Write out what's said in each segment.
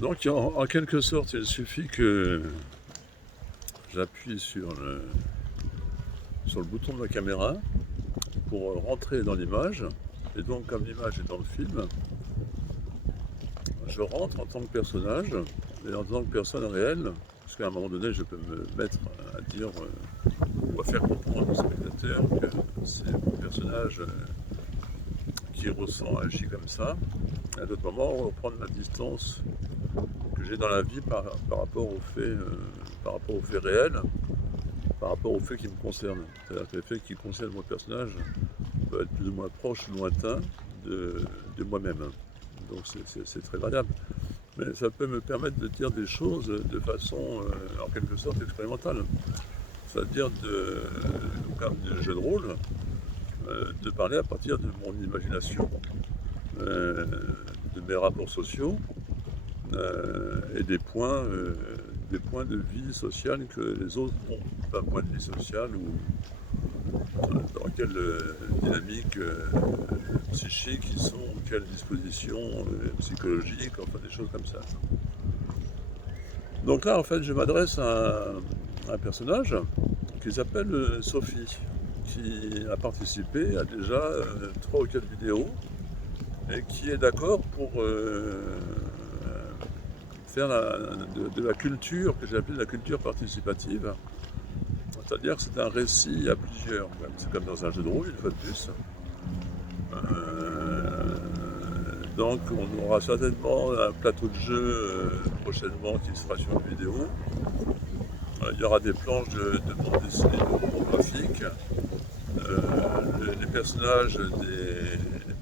Donc en quelque sorte, il suffit que j'appuie sur le bouton de la caméra pour rentrer dans l'image. Et donc comme l'image est dans le film, je rentre en tant que personnage et en tant que personne réelle, parce qu'à un moment donné, je peux me mettre à dire ou à faire comprendre au spectateur que c'est mon personnage qui ressent, agit comme ça. À d'autres moments, reprendre la distance que j'ai dans la vie par rapport aux faits réels, par rapport aux faits qui me concernent. C'est-à-dire que les faits qui concernent mon personnage peuvent être plus ou moins proches, lointains de moi-même. Donc c'est très variable. Mais ça peut me permettre de dire des choses de façon, en quelque sorte, expérimentale. C'est-à-dire, comme de jeu de rôle, de parler à partir de mon imagination, de mes rapports sociaux, et des points de vie sociale que les autres ont. Un point de vie social ou dans quelle dynamique psychique ils sont, quelle disposition psychologique, enfin des choses comme ça. Donc là, en fait, je m'adresse à un personnage qui s'appelle Sophie, qui a participé à déjà 3 ou 4 vidéos et qui est d'accord pour faire de la culture que j'ai appelée la culture participative. C'est-à-dire que c'est un récit à plusieurs. C'est comme dans un jeu de rôle, une fois de plus. Donc on aura certainement un plateau de jeu prochainement qui se fera sur une vidéo. Il y aura des planches de bande dessinée, de romans graphiques. Les personnages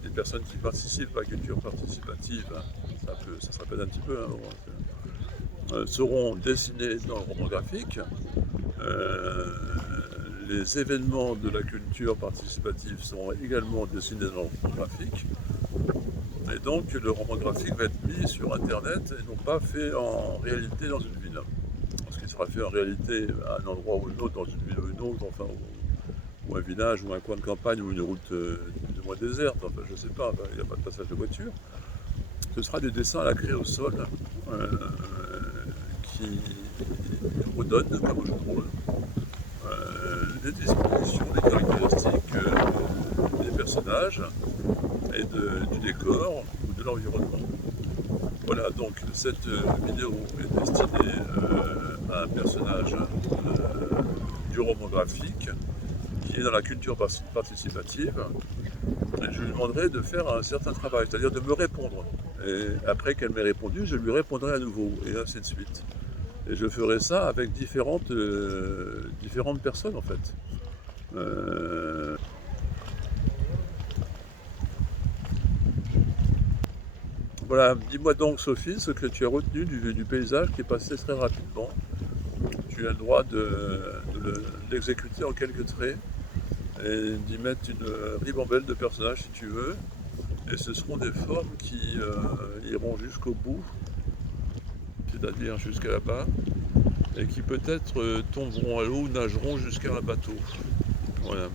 des personnes qui participent à la culture participative, ça se répète un petit peu, seront dessinés dans le roman graphique. Les événements de la culture participative seront également dessinés dans le roman graphique. Et donc le roman graphique va être mis sur internet et non pas fait en réalité dans une ville. Parce qu'il sera fait en réalité à un endroit ou un autre, dans une ville ou une autre, enfin, ou un village ou un coin de campagne ou une route plus ou moins déserte, enfin je sais pas, il n'y a pas de passage de voiture. Ce sera du dessin à la craie au sol qui redonne, comme je trouve, les dispositions, les caractéristiques des personnages et du décor ou de l'environnement. Voilà, donc cette vidéo est destinée à un personnage du roman graphique qui est dans la culture participative. Et je lui demanderai de faire un certain travail, c'est-à-dire de me répondre. Et après qu'elle m'ait répondu, je lui répondrai à nouveau, et ainsi de suite. Et je ferai ça avec différentes personnes en fait. Voilà, dis-moi donc Sophie, ce que tu as retenu du paysage qui est passé très rapidement. Tu as le droit de l'exécuter en quelques traits et d'y mettre une ribambelle de personnages si tu veux. Et ce seront des formes qui iront jusqu'au bout, c'est-à-dire jusqu'à là-bas, et qui peut-être tomberont à l'eau ou nageront jusqu'à un bateau. Voilà.